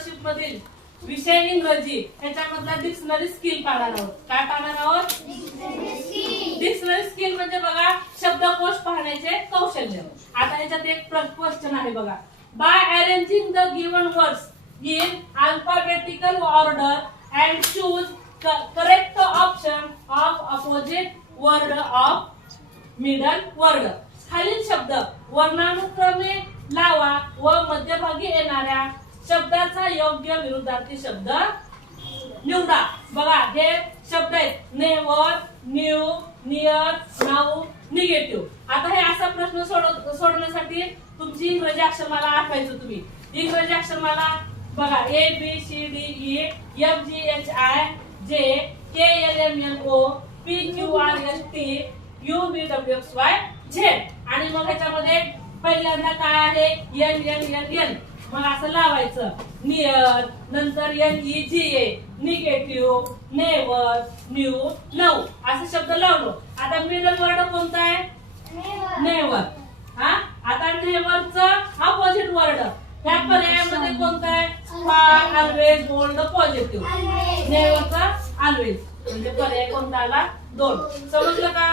Scholarship मधील विषय इंग्रजी याच्यामधला डिक्शनरी स्किल पाहणार आहोत. काय पाहणार आहोत? डिक्शनरी स्किल म्हणजे बघा शब्दकोश पाहण्याचे कौशल्य. आता याच्यात एक क्वेश्चन आहे बघा. By arranging the given words in alphabetical order and choose correct option of opposite word of middle word. खालील शब्द वर्णानुक्रमे लावा व मध्यभागी येणाऱ्या शब्दाचा योग्य विरुद्धार्थी शब्द निवडा. बघा हे शब्द आहेत never, new, near, now, negative. आता हे असा प्रश्न सोडवण्यासाठी तुमची इंग्रजी अक्षरमाला आठवायचं. तुम्ही इंग्रजी अक्षरमाला बघा A B C D E F G H I J K L M N O P Q R S T U V W X Y Z. आणि मग ह्याच्यामध्ये पहिल्यांदा काय आहे एन एन एन एन. मग असं लावायचं नियर, नंतर N E G A negative, never, new, now असं शब्द लावलो. आता मिडल वर्ड कोणता आहे? नेव्हर. हा आता नेव्हरचं अपोजिट वर्ड ह्या पर्यायामध्ये कोणता आहे? फार, ऑलवेज, बोल्ड, पॉझिटिव्ह. नेव्हरचा ऑलवेज म्हणजे पर्याय कोणता आला? 2. समजलं का?